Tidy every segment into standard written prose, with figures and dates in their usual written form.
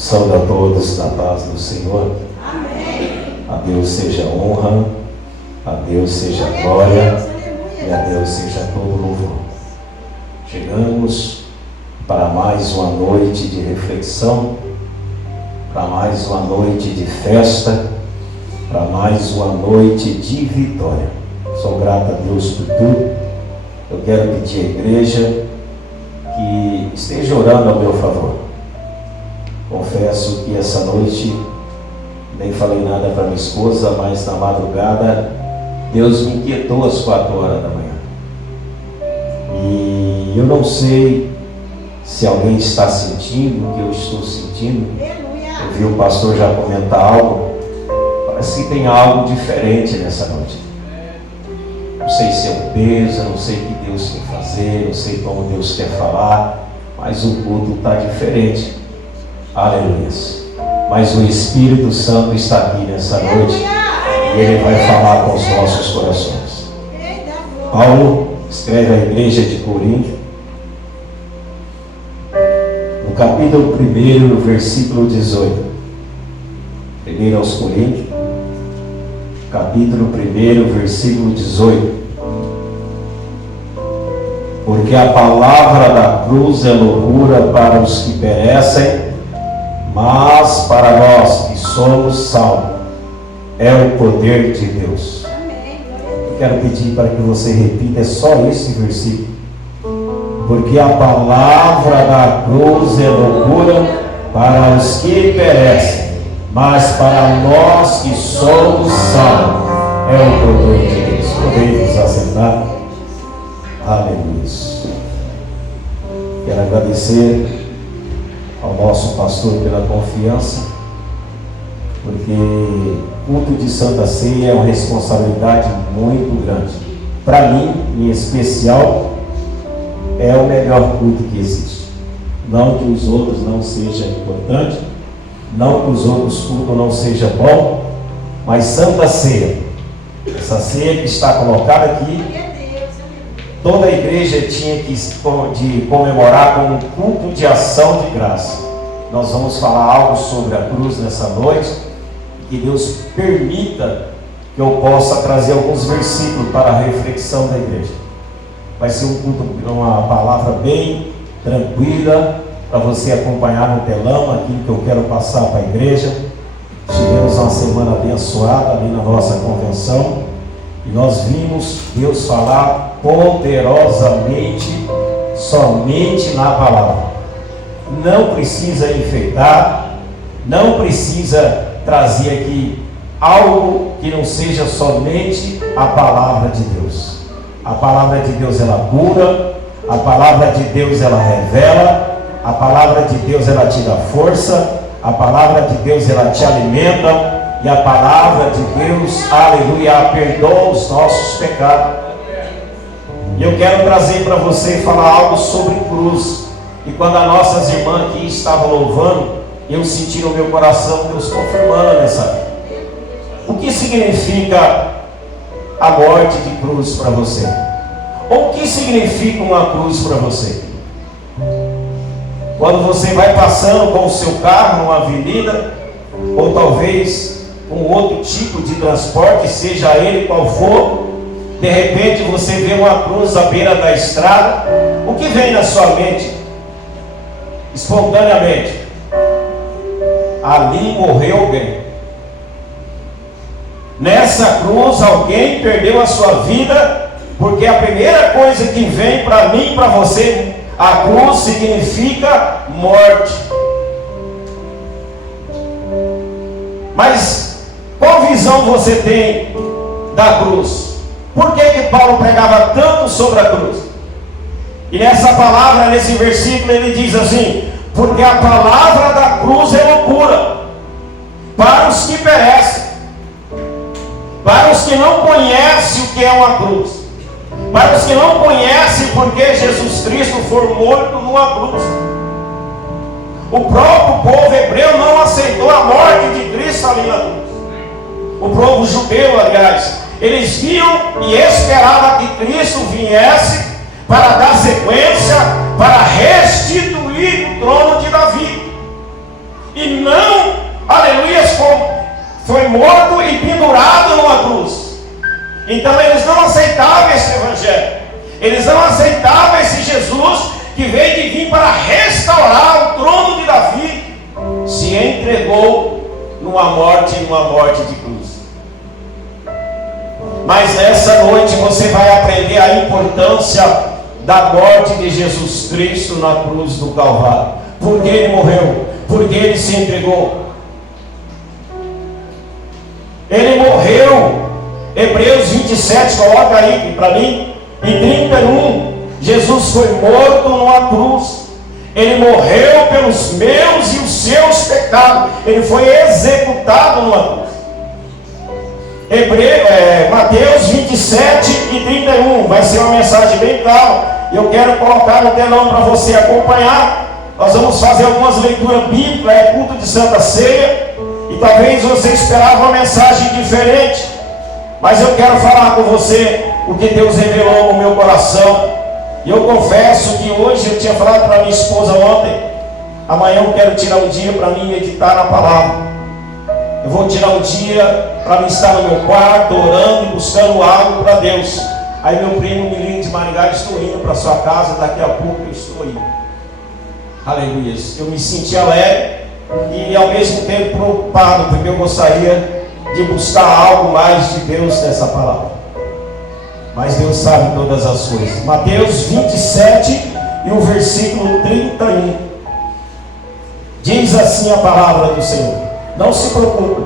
Saúde a todos na paz do Senhor. Amém. A Deus seja honra, a Deus seja glória e a Deus seja todo louvor. Chegamos para mais uma noite de reflexão, para mais uma noite de festa, para mais uma noite de vitória. Sou grato a Deus por tudo. Eu quero pedir à igreja que esteja orando ao meu favor. Confesso que essa noite nem falei nada para minha esposa, mas na madrugada Deus me inquietou às 4 horas da manhã. E eu não sei se alguém está sentindo o que eu estou sentindo. Eu vi o pastor já comentar algo. Parece que tem algo diferente nessa noite. Não sei se é um peso, não sei o que Deus quer fazer, não sei como Deus quer falar, mas o culto está diferente. Aleluia. Mas o Espírito Santo está aqui nessa noite e Ele vai falar com os nossos corações. Paulo escreve à igreja de Corinto, no capítulo 1, no versículo 18. 1 aos Coríntios, capítulo 1, versículo 18. Porque a palavra da cruz é loucura para os que perecem, mas para nós que somos salvos é o poder de Deus. Eu quero pedir para que você repita só esse versículo. Porque a palavra da cruz é loucura para os que perecem, mas para nós que somos salvos é o poder de Deus. Podemos assentar? Aleluia. Quero agradecer ao nosso pastor pela confiança, porque culto de Santa Ceia é uma responsabilidade muito grande. Para mim, em especial, é o melhor culto que existe. Não que os outros não sejam importantes, não que os outros cultos não sejam bons, mas Santa Ceia, essa ceia que está colocada aqui, toda a igreja tinha que comemorar com um culto de ação de graça. Nós vamos falar algo sobre a cruz nessa noite. Que Deus permita que eu possa trazer alguns versículos para a reflexão da igreja. Vai ser um culto, uma palavra bem tranquila, para você acompanhar no telão aquilo que eu quero passar para a igreja. Tivemos uma semana abençoada ali na nossa convenção, e nós vimos Deus falar poderosamente somente na palavra. Não precisa enfeitar, não precisa trazer aqui algo que não seja somente a palavra de Deus. A palavra de Deus ela cura, a palavra de Deus ela revela, a palavra de Deus ela te dá força, a palavra de Deus ela te alimenta, e a palavra de Deus, aleluia, perdoa os nossos pecados. E eu quero trazer para você e falar algo sobre cruz. E quando as nossas irmãs aqui estavam louvando, eu senti no meu coração Deus confirmando nessa vida. O que significa a morte de cruz para você? Ou o que significa uma cruz para você? Quando você vai passando com o seu carro numa avenida, ou talvez com outro tipo de transporte, seja ele qual for, de repente você vê uma cruz à beira da estrada, o que vem na sua mente? Espontaneamente, ali morreu alguém. Nessa cruz alguém perdeu a sua vida, porque a primeira coisa que vem para mim e para você, a cruz significa morte. Mas qual visão você tem da cruz? Por que Paulo pregava tanto sobre a cruz? E nessa palavra, nesse versículo, ele diz assim: porque a palavra da cruz é loucura para os que perecem, para os que não conhecem o que é uma cruz, para os que não conhecem porque Jesus Cristo foi morto numa cruz. O próprio povo hebreu não aceitou a morte de Cristo ali na cruz. O povo judeu, aliás, eles viam e esperavam que Cristo viesse para dar sequência, para restituir o trono de Davi. E foi morto e pendurado numa cruz. Então eles não aceitavam esse evangelho, eles não aceitavam esse Jesus que veio de vir para restaurar o trono de Davi, se entregou numa morte de cruz. Mas nessa noite você vai aprender a importância da morte de Jesus Cristo na cruz do Calvário. Por que ele morreu? Porque ele se entregou. Ele morreu. Hebreus 27, coloca aí para mim, em 31, Jesus foi morto numa cruz. Ele morreu pelos meus e os seus pecados. Ele foi executado numa cruz. Mateus 27 e 31, vai ser uma mensagem bem clara. Eu quero colocar no telão para você acompanhar. Nós vamos fazer algumas leituras bíblicas, é culto de Santa Ceia, e talvez você esperava uma mensagem diferente, mas eu quero falar com você o que Deus revelou no meu coração. E eu confesso que hoje eu tinha falado para minha esposa ontem, amanhã eu quero tirar um dia para mim meditar na palavra. Eu vou tirar um dia para mim estar no meu quarto, orando e buscando algo para Deus. Aí meu primo me liga de Maringá, estou indo para sua casa, daqui a pouco eu estou indo. Aleluia. Eu me senti alegre e ao mesmo tempo preocupado, porque eu gostaria de buscar algo mais de Deus nessa palavra. Mas Deus sabe todas as coisas. Mateus 27 e o versículo 31. Diz assim a palavra do Senhor: não se preocupe,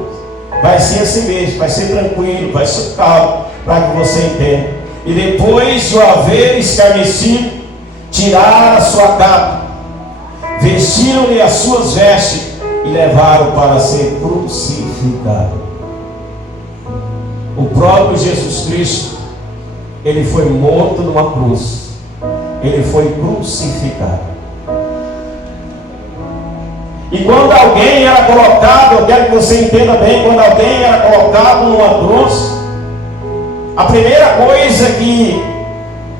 vai ser assim mesmo, vai ser tranquilo, vai ser calmo, para que você entenda. E depois de o haver escarnecido, tiraram a sua capa, vestiram-lhe as suas vestes e levaram para ser crucificado. O próprio Jesus Cristo, ele foi morto numa cruz, ele foi crucificado. E quando alguém era colocado, eu quero que você entenda bem, quando alguém era colocado numa cruz, a primeira coisa que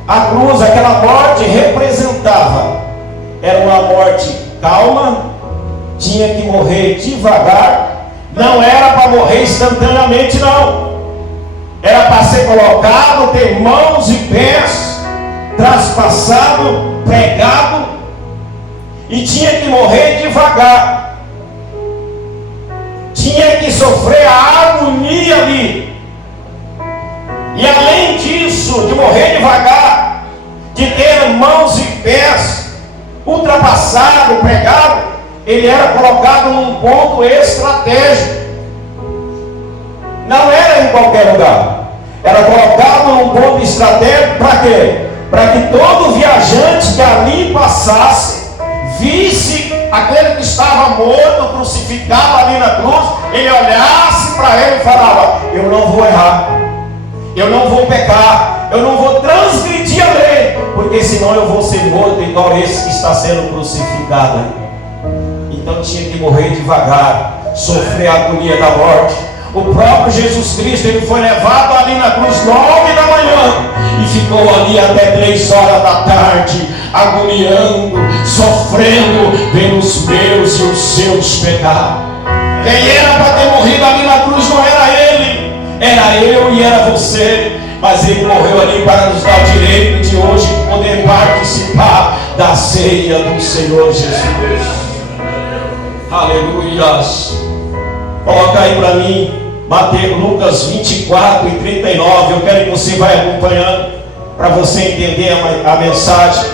a cruz, aquela morte representava, era uma morte calma, tinha que morrer devagar, não era para morrer instantaneamente, não. Era para ser colocado, ter mãos e pés, traspassado, pregado, e tinha que morrer devagar. Tinha que sofrer a agonia ali. E além disso, de morrer devagar, de ter mãos e pés ultrapassado, pregado, ele era colocado num ponto estratégico. Não era em qualquer lugar. Era colocado num ponto estratégico para quê? Para que todo viajante que ali passasse, visse aquele que estava morto, crucificado ali na cruz, ele olhasse para ele e falava: eu não vou errar, eu não vou pecar, eu não vou transgredir a lei, porque senão eu vou ser morto igual esse que está sendo crucificado. Então tinha que morrer devagar, sofrer a agonia da morte. O próprio Jesus Cristo, ele foi levado ali na cruz 9 da manhã e ficou ali até 3 horas da tarde, agoniando, sofrendo pelos meus e os seus pecados. Quem era para ter morrido ali na cruz não era ele, era eu e era você. Mas ele morreu ali para nos dar o direito de hoje poder participar da ceia do Senhor Jesus. Aleluias. Coloca aí para mim Mateus, Lucas 24 e 39. Eu quero que você vá acompanhando para você entender a mensagem.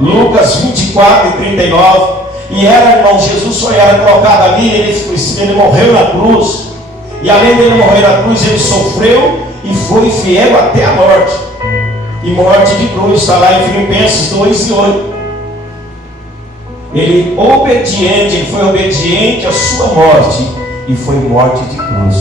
Lucas 24 e 39. E era, irmão, Jesus só era colocado ali, ele morreu na cruz. E além dele morrer na cruz, ele sofreu e foi fiel até a morte. E morte de cruz, está lá em Filipenses 2 e 8. Ele foi obediente à sua morte, e foi morte de cruz.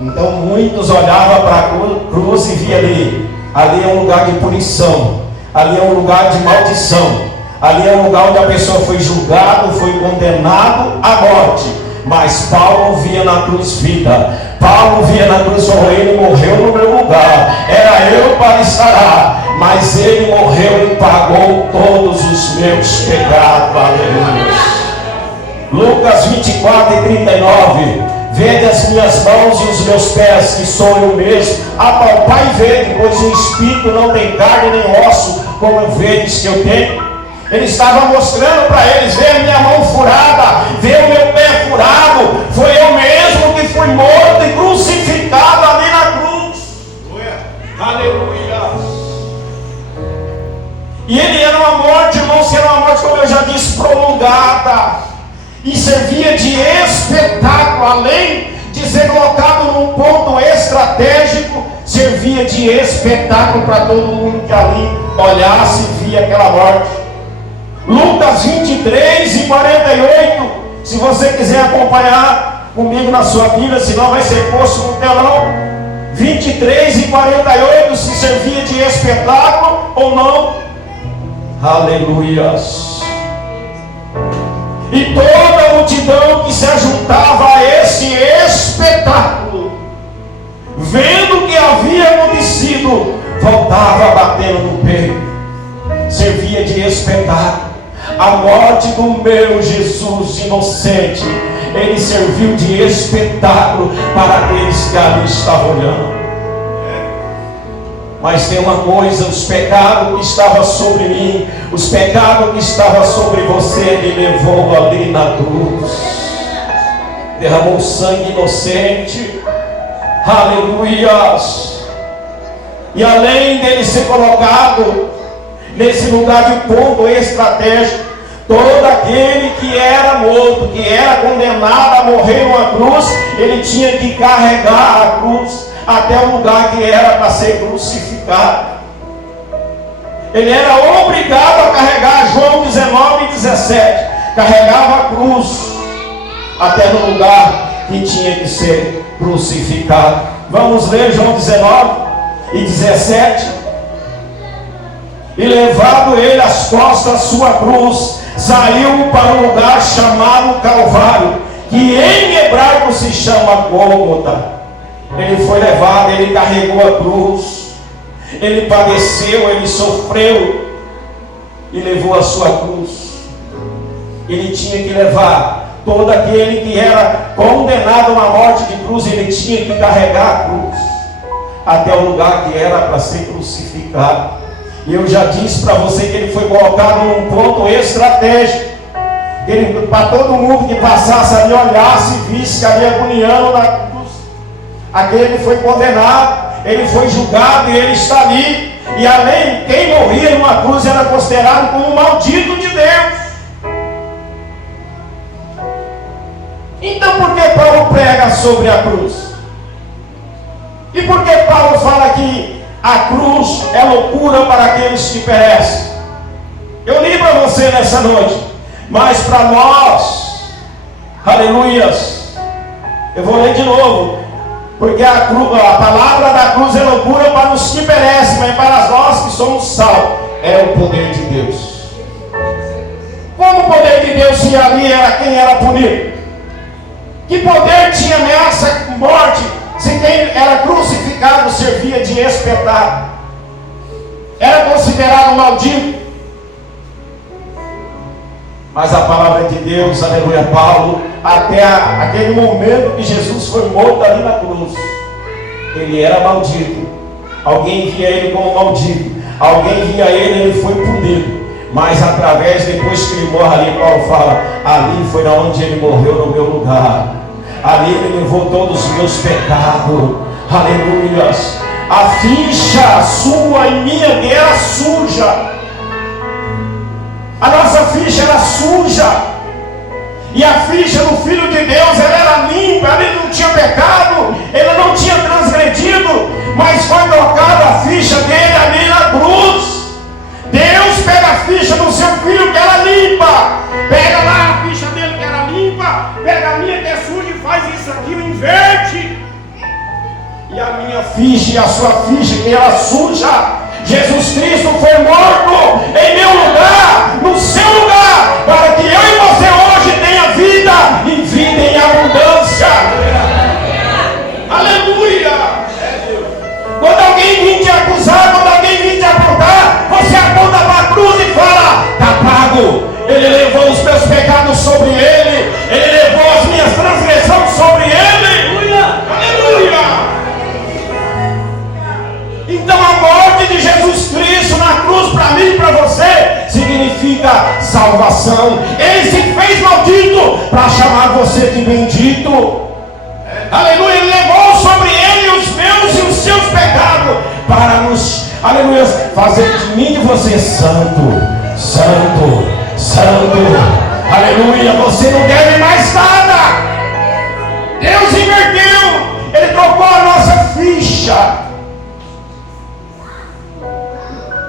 Então muitos olhavam para a cruz e via ali é um lugar de punição, ali é um lugar de maldição, ali é um lugar onde a pessoa foi julgada, foi condenado à morte. Mas Paulo via na cruz vida. Paulo via na cruz, ele morreu no meu lugar, era eu para estar lá, mas ele morreu e pagou todos os meus pecados. Aleluia. Lucas 24:39. Vede as minhas mãos e os meus pés, que sou eu mesmo. Apalpai e vede, pois o espírito não tem carne nem osso, como vedes que eu tenho. Ele estava mostrando para eles: vê a minha mão furada, vê o meu pé furado. Foi eu mesmo que fui morto e crucificado ali na cruz. Aleluia. E ele era uma morte, irmãos, que era uma morte, como eu já disse, prolongada. E servia de espetáculo, além de ser colocado num ponto estratégico, servia de espetáculo para todo mundo que ali olhasse e via aquela morte. Lucas 23:48, se você quiser acompanhar comigo na sua Bíblia, senão vai ser posto no telão. 23:48, se servia de espetáculo ou não. Aleluias. E toda a multidão que se ajuntava a esse espetáculo, vendo o que havia acontecido, voltava batendo no peito. Servia de espetáculo. A morte do meu Jesus inocente, ele serviu de espetáculo para aqueles que ali estavam olhando. Mas tem uma coisa: os pecados que estavam sobre mim, os pecados que estavam sobre você, ele levou ali na cruz. Derramou sangue inocente. Aleluias. E além dele ser colocado nesse lugar de ponto estratégico, todo aquele que era morto, que era condenado a morrer numa cruz, ele tinha que carregar a cruz até o lugar que era para ser crucificado. Ele era obrigado a carregar. João 19:17, carregava a cruz até no lugar que tinha que ser crucificado. Vamos ler João 19:17. E levado ele às costas a sua cruz, saiu para um lugar chamado Calvário, que em hebraico se chama Gólgota. Ele foi levado, ele carregou a cruz, ele padeceu, ele sofreu e levou a sua cruz. Ele tinha que levar todo aquele que era condenado a uma morte de cruz, ele tinha que carregar a cruz até o lugar que era para ser crucificado. E eu já disse para você que ele foi colocado num ponto estratégico. Para todo mundo que passasse ali, olhasse e visse que ali agoniando na cruz. Aquele foi condenado, ele foi julgado e ele está ali. E além, quem morria numa cruz era considerado como um maldito de Deus. Então por que Paulo prega sobre a cruz? E por que Paulo fala que a cruz é loucura para aqueles que perecem? Eu li para você nessa noite, mas para nós, aleluias, eu vou ler de novo, porque a palavra da cruz é loucura para os que perecem, mas para nós que somos salvos, é o poder de Deus. Como o poder de Deus, se ali era quem era punido? Que poder tinha ameaça de morte, se quem era crucificado servia de espetáculo? Era considerado maldito. Mas a palavra de Deus, aleluia, Paulo, até aquele momento que Jesus foi morto ali na cruz, ele era maldito. Alguém via ele como maldito, alguém via ele foi punido. Mas através, depois que ele morre ali, Paulo fala: ali foi onde ele morreu no meu lugar, ali ele levou todos os meus pecados. Aleluias. A ficha sua e minha que era suja, a nossa ficha era suja, e a ficha do Filho de Deus, ela era limpa, ele não tinha pecado, ele não tinha transgredido, mas foi colocada a ficha dele ali na cruz. Deus pega a ficha do seu filho que era limpa, pega lá a ficha dele que era limpa, pega a minha que é suja e faz isso aqui, inverte. E a minha ficha e a sua ficha que era suja, Jesus Cristo foi morto em meu lugar, no seu lugar, para que eu e você hoje tenha vida e vida em abundância. Aleluia! Quando alguém vir te acusar, quando alguém vir te apontar, você aponta para a cruz e fala: está pago. Ele levou os meus pecados sobre ele, mim e para você significa salvação. Ele se fez maldito para chamar você de bendito. Aleluia, Ele levou sobre Ele os meus e os seus pecados para nos, aleluia, fazer de mim e você santo, santo, santo. Aleluia, você não deve mais nada. Deus inverteu, Ele trocou a nossa ficha.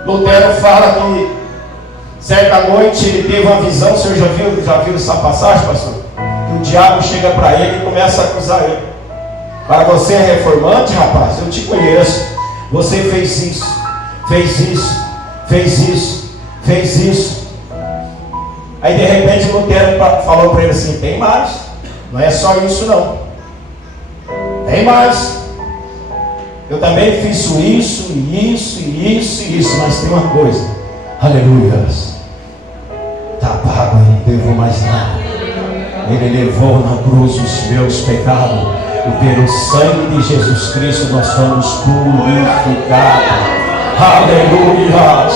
Lutero fala que certa noite ele teve uma visão. O senhor já viu essa passagem, pastor? Que o diabo chega para ele e começa a acusar ele. Para você é reformante, rapaz, eu te conheço. Você fez isso, fez isso, fez isso, fez isso. Aí de repente Lutero falou para ele assim: tem mais, não é só isso não, tem mais. Eu também fiz isso, e isso, e isso, e isso, mas tem uma coisa, aleluia, está pago, eu não devo mais nada. Ele levou na cruz os meus pecados, e pelo sangue de Jesus Cristo nós somos purificados. Aleluia!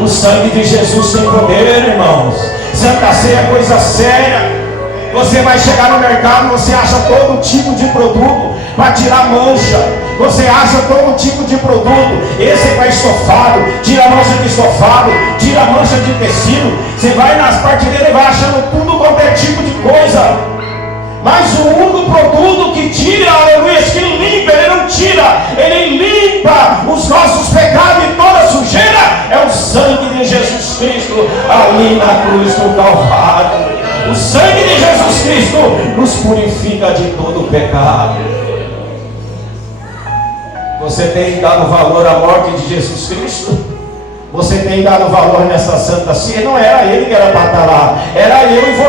O sangue de Jesus tem poder, irmãos. Santa Ceia é coisa séria. Você vai chegar no mercado, você acha todo tipo de produto para tirar mancha. Você acha todo tipo de produto. Esse é para estofado, tira a mancha de estofado, tira a mancha de tecido. Você vai nas partilheiras e vai achando tudo quanto é tipo de coisa. Mas o único produto que tira, aleluia, que limpa, Ele não tira, Ele limpa os nossos pecados e toda sujeira, é o sangue de Jesus Cristo ali na cruz do Calvário. O sangue de Jesus Cristo nos purifica de todo pecado. Você tem dado valor à morte de Jesus Cristo? Você tem dado valor nessa Santa Ceia? Não era Ele que era para estar lá, era eu e você.